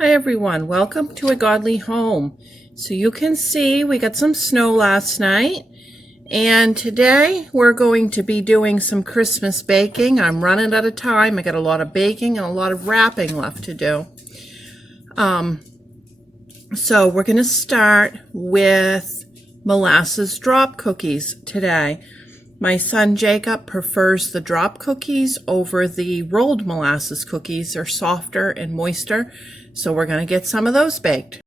Hi everyone, welcome to A Godly Home. So you can see we got some snow last night, and today we're going to be doing some Christmas baking. I'm running out of time. I got a lot of baking and a lot of wrapping left to do. So we're going to start with molasses drop cookies today. My son Jacob prefers the drop cookies over the rolled molasses cookies. They're softer and moister, so we're going to get some of those baked.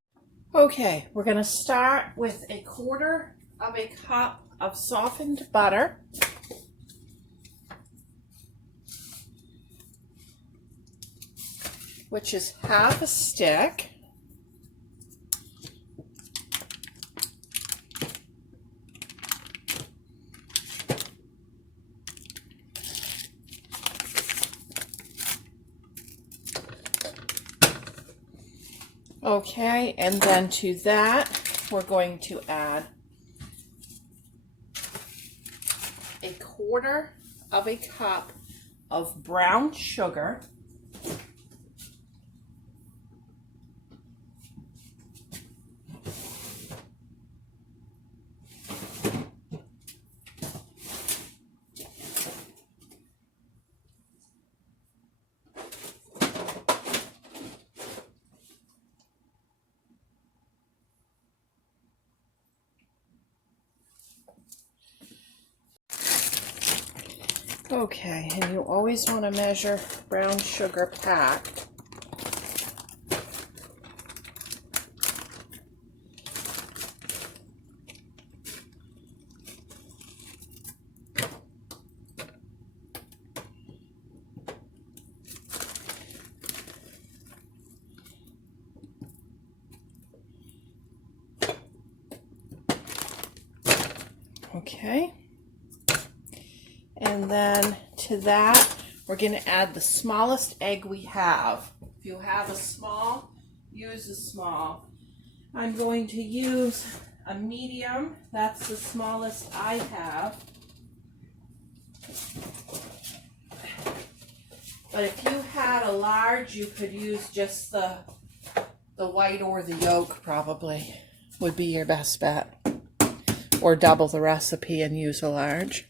Okay, we're going to start with a quarter of a cup of softened butter. Which is half a stick. Okay, and then to that, we're going to add a quarter of a cup of brown sugar. Okay, and you always want to measure brown sugar packed. Okay. And then to that, we're going to add the smallest egg we have. If you have a small, use a small. I'm going to use a medium. That's the smallest I have. But if you had a large, you could use just the white or the yolk, probably would be your best bet. Or double the recipe and use a large.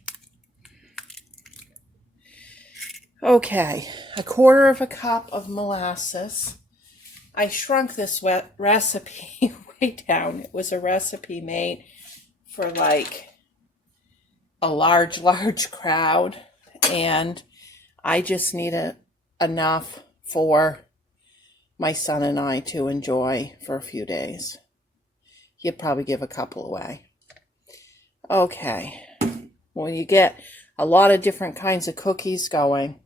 Okay, a quarter of a cup of molasses. I shrunk this recipe way down. It was a recipe made for like a large crowd, and I just needed enough for my son and I to enjoy for a few days. He'd probably give a couple away. Okay, when you get a lot of different kinds of cookies going,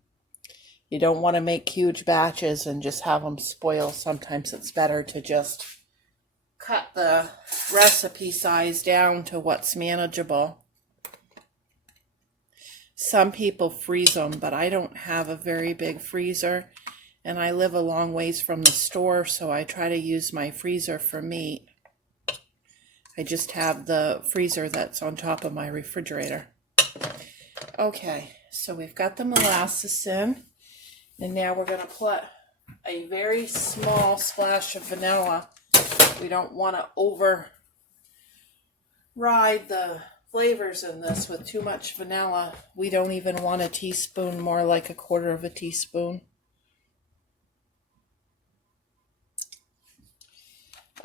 you don't want to make huge batches and just have them spoil. Sometimes it's better to just cut the recipe size down to what's manageable. Some people freeze them, but I don't have a very big freezer, and I live a long ways from the store, so I try to use my freezer for meat. I just have the freezer that's on top of my refrigerator. Okay, so we've got the molasses in. And now we're going to put a very small splash of vanilla. We don't want to override the flavors in this with too much vanilla. We don't even want a teaspoon, more like a quarter of a teaspoon.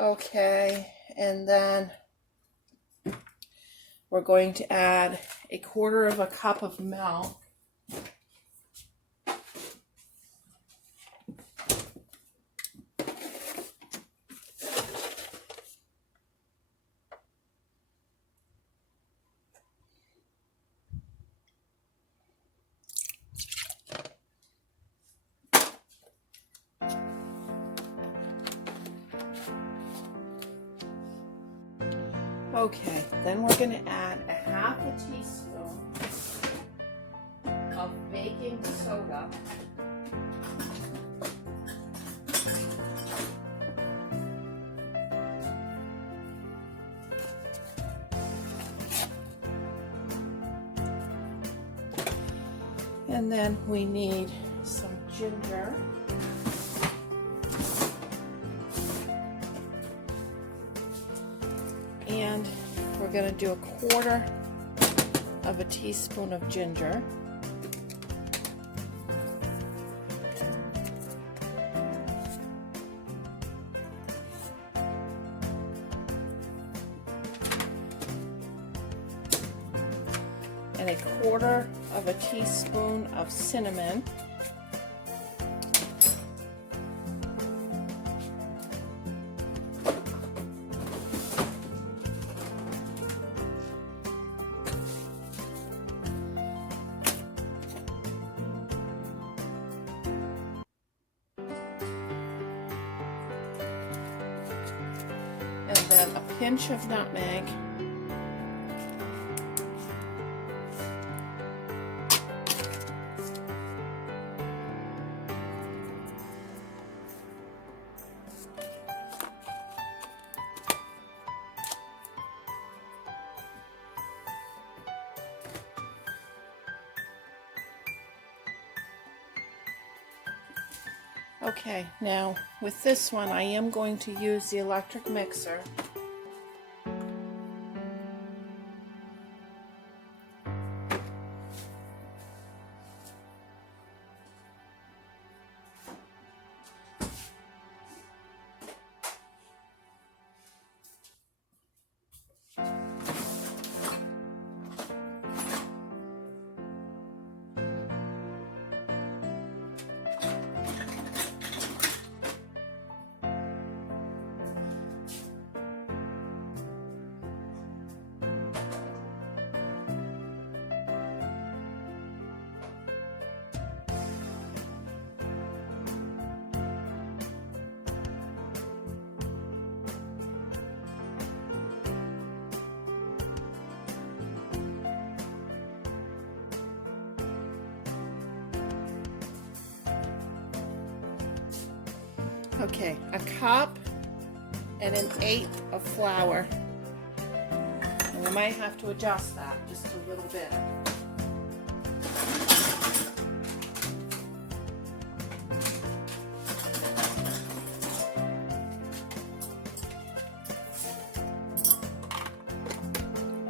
Okay, and then we're going to add a quarter of a cup of milk. Okay, then we're going to add a half a teaspoon of baking soda. And then we need some ginger. And we're going to do 1/4 of a teaspoon of ginger. And 1/4 of a teaspoon of cinnamon. And then a pinch of nutmeg. Okay, now with this one I am going to use the electric mixer. Okay, 1 cup and 1/8 of flour. And we might have to adjust that just a little bit.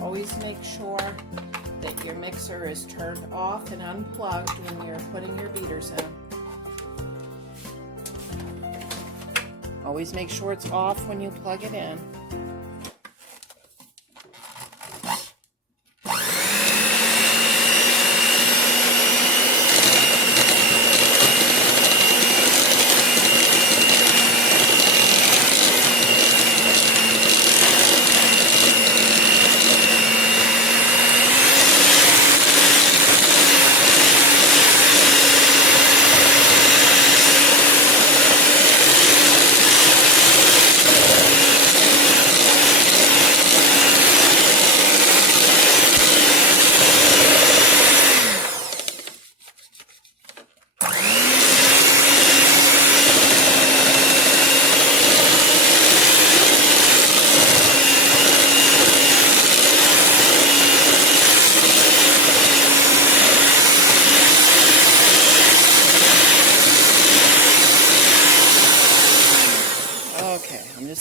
Always make sure that your mixer is turned off and unplugged when you're putting your beaters in. Always make sure it's off when you plug it in.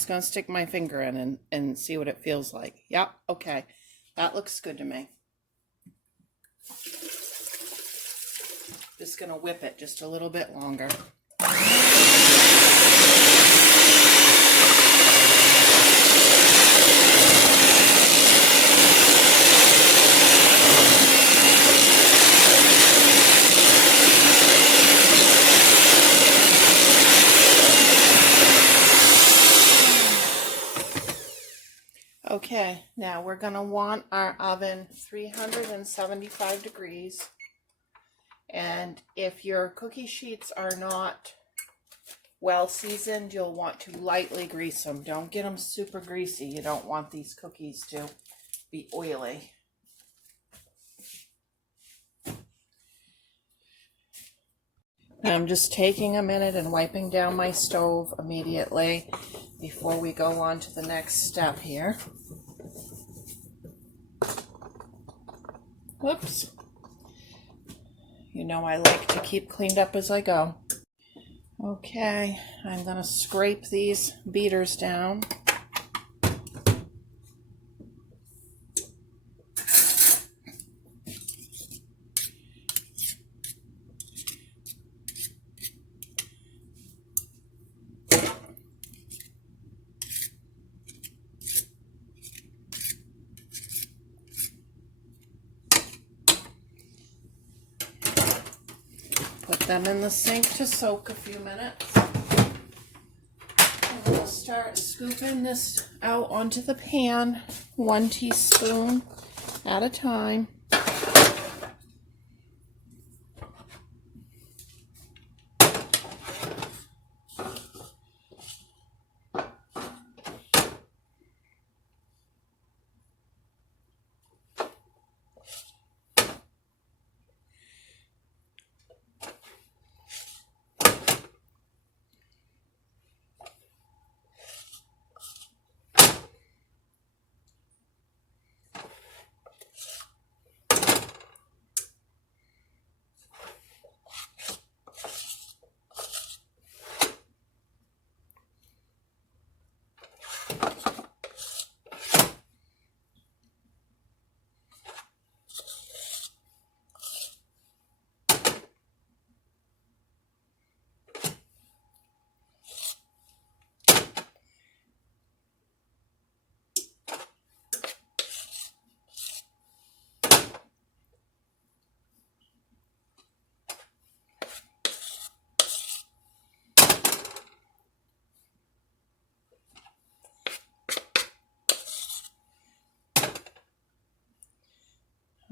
Going to stick my finger in and see what it feels like. Yep, okay. That looks good to me. Just going to whip it just a little bit longer. Okay, now we're going to want our oven 375 degrees. And if your cookie sheets are not well seasoned, you'll want to lightly grease them. Don't get them super greasy. You don't want these cookies to be oily. I'm just taking a minute and wiping down my stove immediately before we go on to the next step here. Whoops. You know I like to keep cleaned up as I go. Okay, I'm going to scrape these beaters down. them in the sink to soak a few minutes. And we'll start scooping this out onto the pan, 1 teaspoon at a time.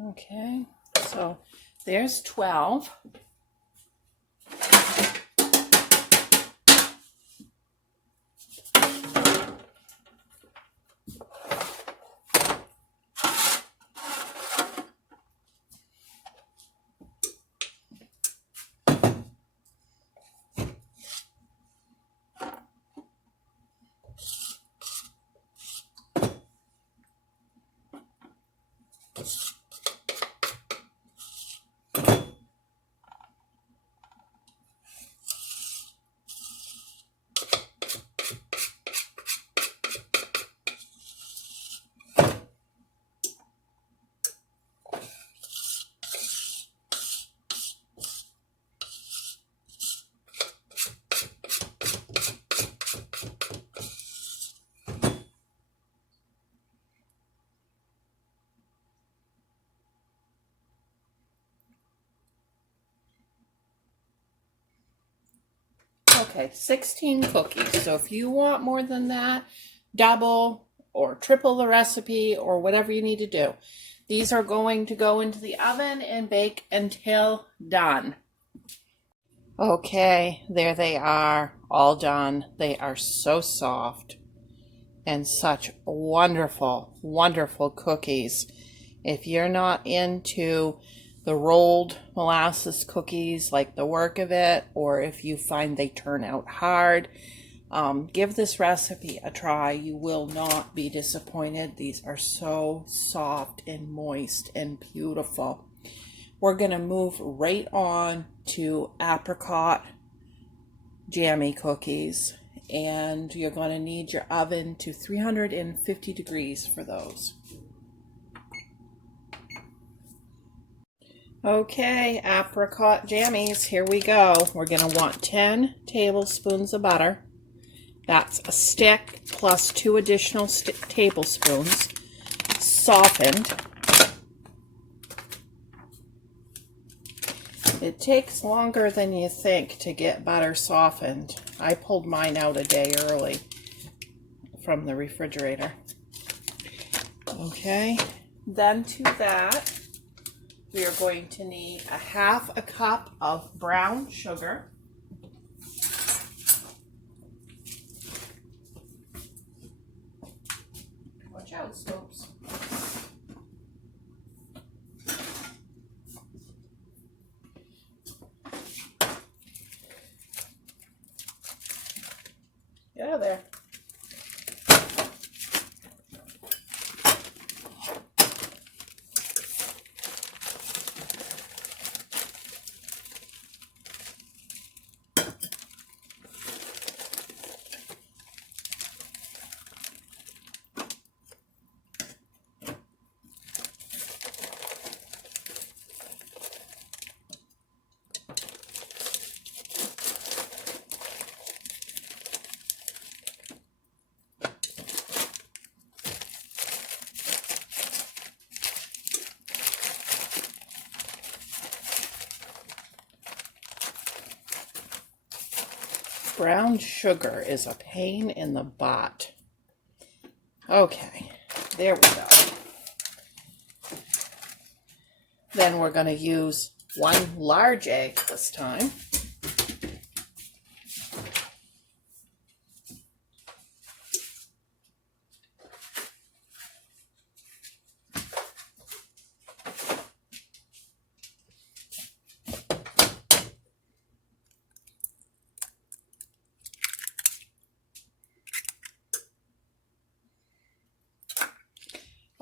Okay, so there's 12. Okay, 16 cookies. So if you want more than that, double or triple the recipe or whatever you need to do. These are going to go into the oven and bake until done. Okay, there they are, all done. They are so soft and such wonderful, wonderful cookies. If you're not into the rolled molasses cookies, like the work of it, or if you find they turn out hard, give this recipe a try. You will not be disappointed. These are so soft and moist and beautiful. We're going to move right on to apricot jammy cookies, and you're going to need your oven to 350 degrees for those. Okay, apricot jammies, here we go. We're going to want 10 tablespoons of butter. That's a stick plus 2 additional tablespoons, softened. It takes longer than you think to get butter softened. I pulled mine out a day early from the refrigerator. Okay, then to that, we are going to need a 1/2 cup of brown sugar. Watch out, Scopes. Get out of there. brown sugar is a pain in the butt. Okay, there we go. Then we're going to use 1 large egg this time.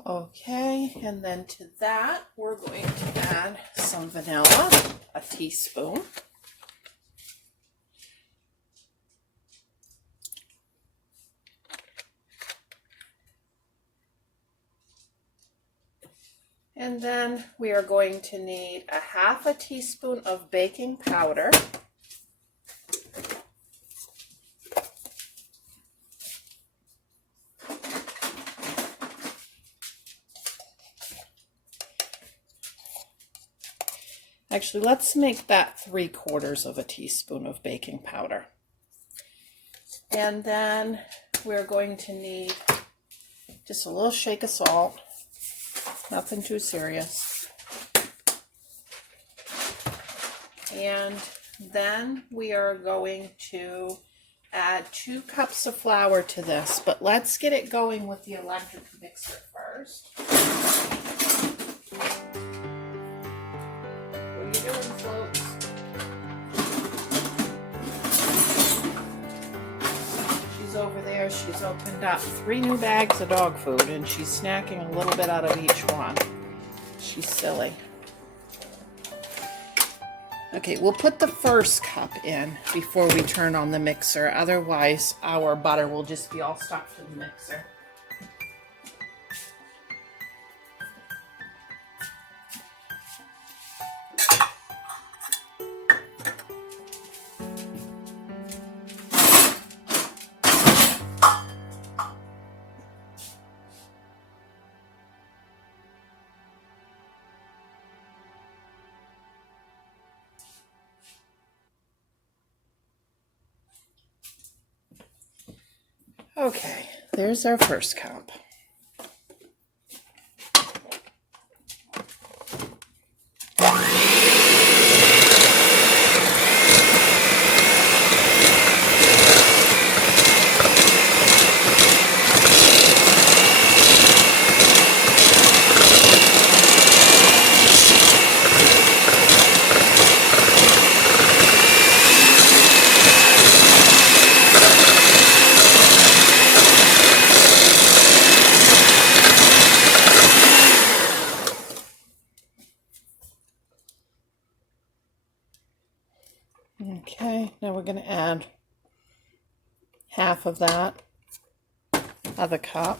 Okay, and then to that, we're going to add some vanilla, a teaspoon. And then we are going to need a 1/2 teaspoon of baking powder. Actually, let's make that 3/4 teaspoon of baking powder. And then we're going to need just a little shake of salt, nothing too serious. And then we are going to add 2 cups of flour to this, but let's get it going with the electric mixer first. She's over there. She's opened up 3 new bags of dog food and she's snacking a little bit out of each one. She's silly. Okay, we'll put the first cup in before we turn on the mixer. Otherwise, our butter will just be all stuck to the mixer. Okay, there's our first cup. Okay, now we're going to add 1/2 of that other cup.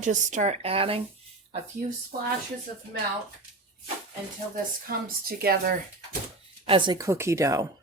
Just start adding a few splashes of milk until this comes together as a cookie dough.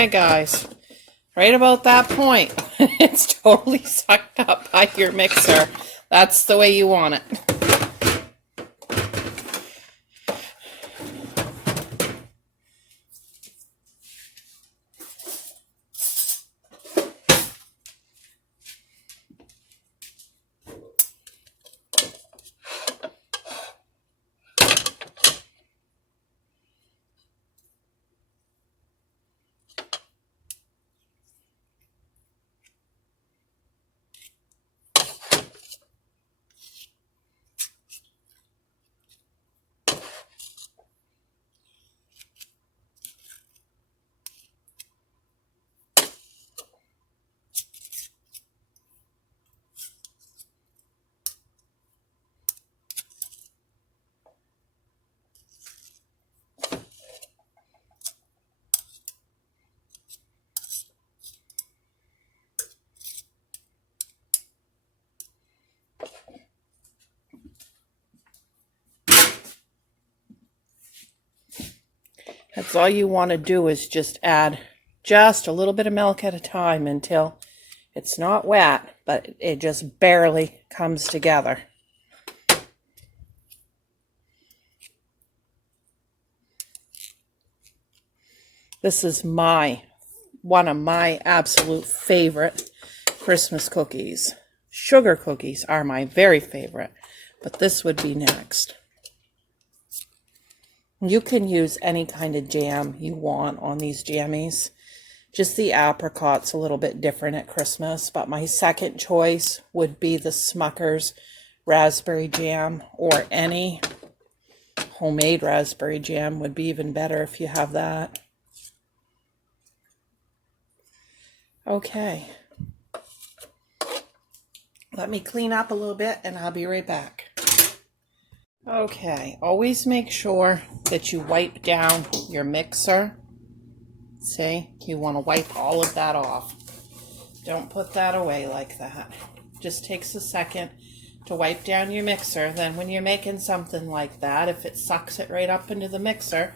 Okay, guys. Right about that point, it's totally sucked up by your mixer. That's the way you want it. That's all you want to do is just add just a little bit of milk at a time until it's not wet, but it just barely comes together. This is one of my absolute favorite Christmas cookies. Sugar cookies are my very favorite, but this would be next. You can use any kind of jam you want on these jammies. Just the apricot's a little bit different at Christmas, but my second choice would be the Smucker's raspberry jam, or any homemade raspberry jam would be even better if you have that. Okay. Let me clean up a little bit and I'll be right back. Okay, always make sure that you wipe down your mixer. See, you want to wipe all of that off. Don't put that away like that. Just takes a second to wipe down your mixer. Then when you're making something like that, if it sucks it right up into the mixer,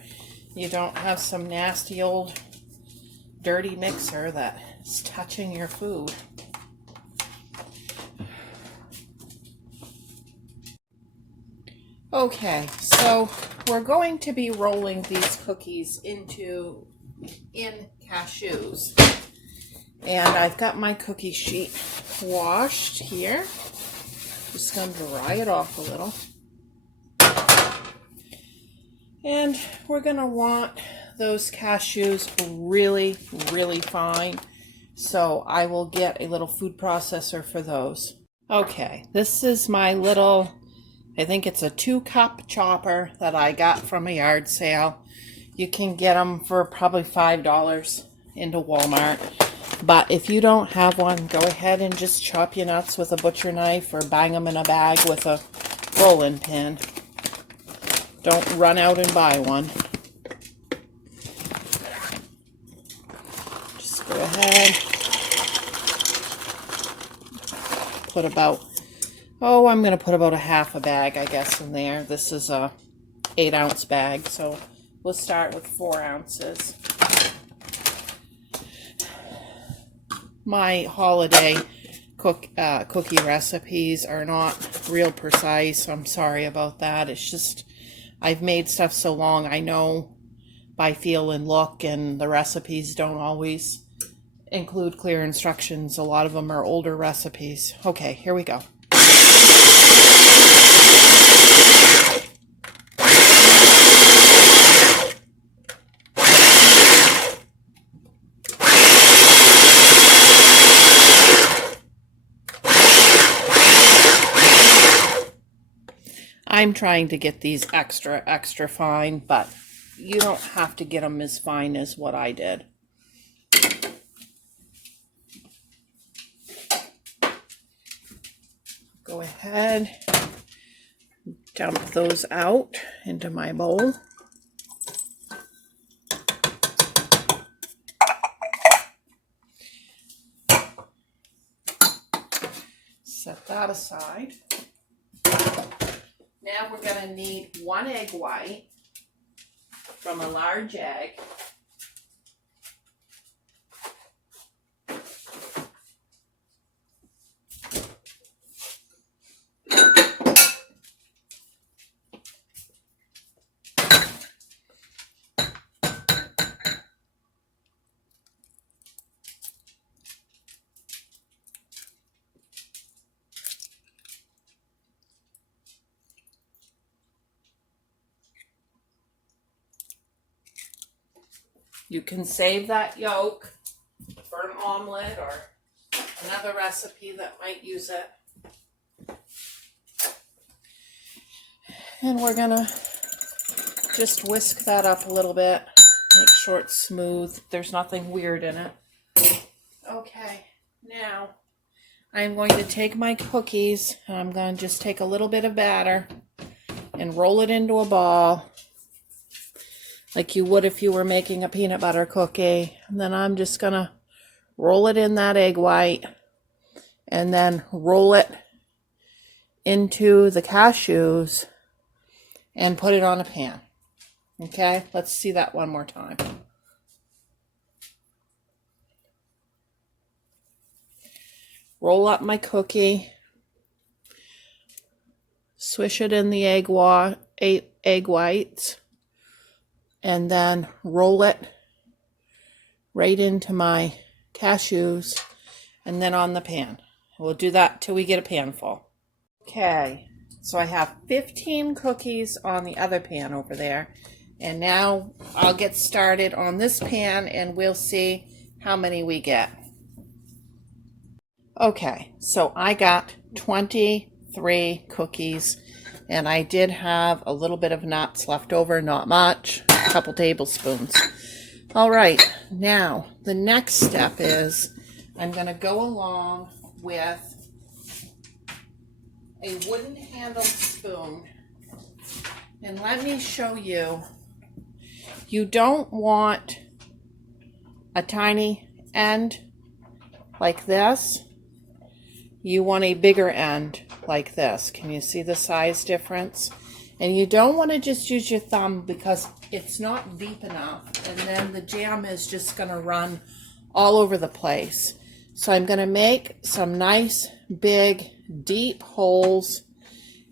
you don't have some nasty old dirty mixer that's touching your food. Okay, so we're going to be rolling these cookies in cashews. And I've got my cookie sheet washed here. Just going to dry it off a little. And we're going to want those cashews really, really fine. So I will get a little food processor for those. Okay, this is my little, I think it's a 2-cup chopper that I got from a yard sale. You can get them for probably $5 into Walmart. But if you don't have one, go ahead and just chop your nuts with a butcher knife or bang them in a bag with a rolling pin. Don't run out and buy one. Just go ahead. Put about, I'm going to put about a half a bag, I guess, in there. This is a 8-ounce bag, so we'll start with 4 ounces. My holiday cookie recipes are not real precise. I'm sorry about that. It's just, I've made stuff so long, I know by feel and look, and the recipes don't always include clear instructions. A lot of them are older recipes. Okay, here we go. I'm trying to get these extra fine, but you don't have to get them as fine as what I did. Go ahead, dump those out into my bowl. Set that aside. Now we're going to need 1 egg white from a large egg. You can save that yolk for an omelet or another recipe that might use it. And we're gonna just whisk that up a little bit, make sure it's smooth. There's nothing weird in it. Okay, now I'm going to take my cookies, and I'm going to just take a little bit of batter and roll it into a ball like you would if you were making a peanut butter cookie. And then I'm just going to roll it in that egg white and then roll it into the cashews and put it on a pan. Okay, let's see that one more time. Roll up my cookie, swish it in the egg whites, and then roll it right into my cashews and then on the pan. We'll do that till we get a pan full. Okay, so I have 15 cookies on the other pan over there. And now I'll get started on this pan and we'll see how many we get. Okay, so I got 23 cookies and I did have a little bit of nuts left over, not much, a couple tablespoons. All right, now the next step is I'm going to go along with a wooden handled spoon. And let me show you. You don't want a tiny end like this. You want a bigger end like this. Can you see the size difference? And you don't want to just use your thumb because it's not deep enough. And then the jam is just going to run all over the place. So I'm going to make some nice, big, deep holes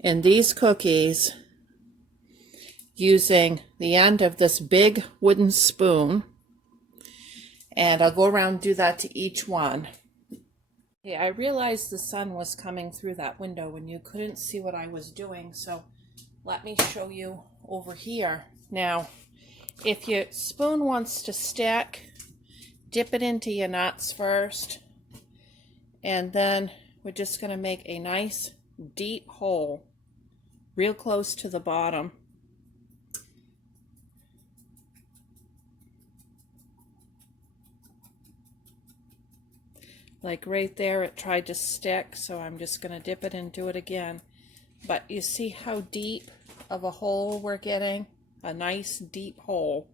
in these cookies using the end of this big wooden spoon. And I'll go around and do that to each one. Okay, I realized the sun was coming through that window and you couldn't see what I was doing, so let me show you over here. Now, if your spoon wants to stick, dip it into your nuts first, and then we're just going to make a nice deep hole real close to the bottom. Like right there, it tried to stick, so I'm just going to dip it and do it again. But you see how deep of a hole we're getting? A nice deep hole.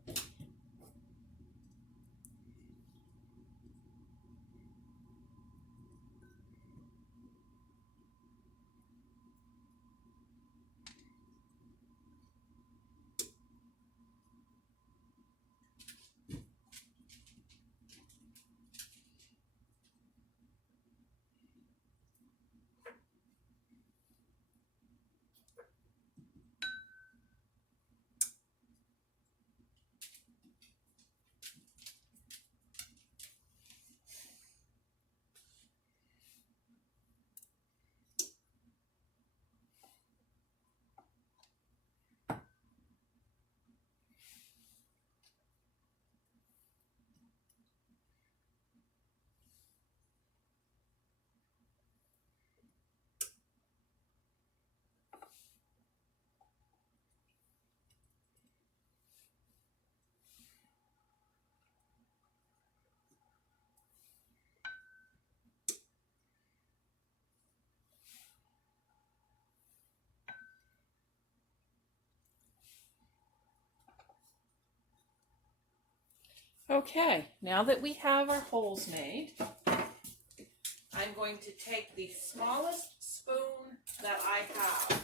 Okay, now that we have our holes made, I'm going to take the smallest spoon that I have,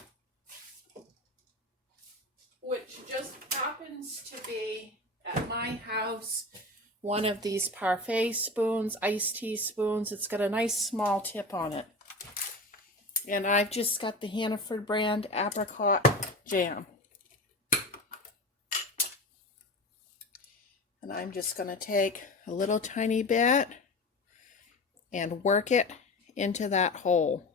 which just happens to be at my house one of these parfait spoons, iced tea spoons. It's got a nice small tip on it. And I've just got the Hannaford brand apricot jam. And I'm just going to take a little tiny bit and work it into that hole.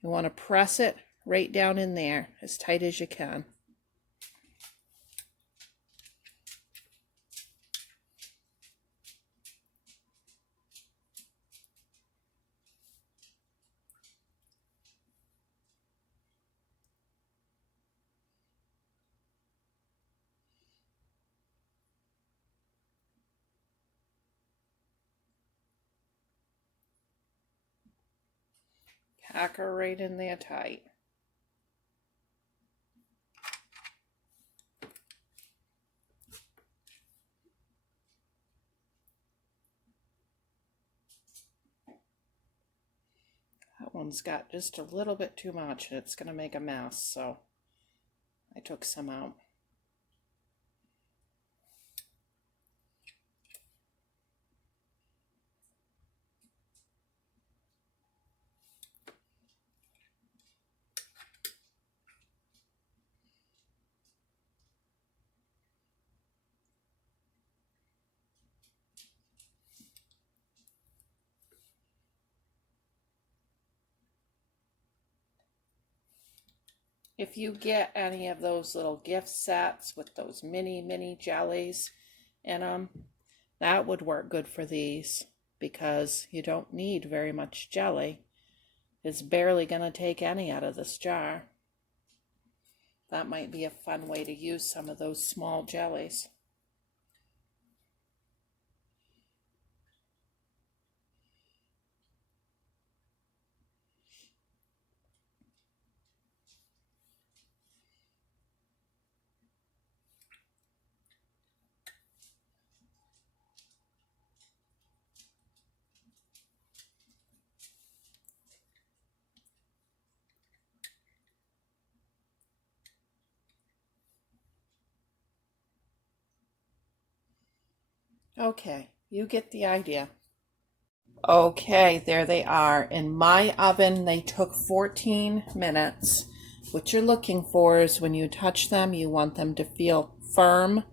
You want to press it right down in there as tight as you can. pack her right in there tight. That one's got just a little bit too much. It's going to make a mess, so I took some out. If you get any of those little gift sets with those mini jellies in them, that would work good for these because you don't need very much jelly. It's barely going to take any out of this jar. That might be a fun way to use some of those small jellies. Okay, you get the idea. Okay, there they are. In my oven, they took 14 minutes. What you're looking for is when you touch them, you want them to feel firm,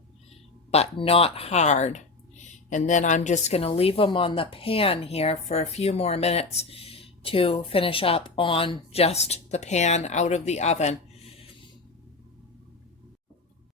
but not hard. And then I'm just going to leave them on the pan here for a few more minutes to finish up on just the pan out of the oven.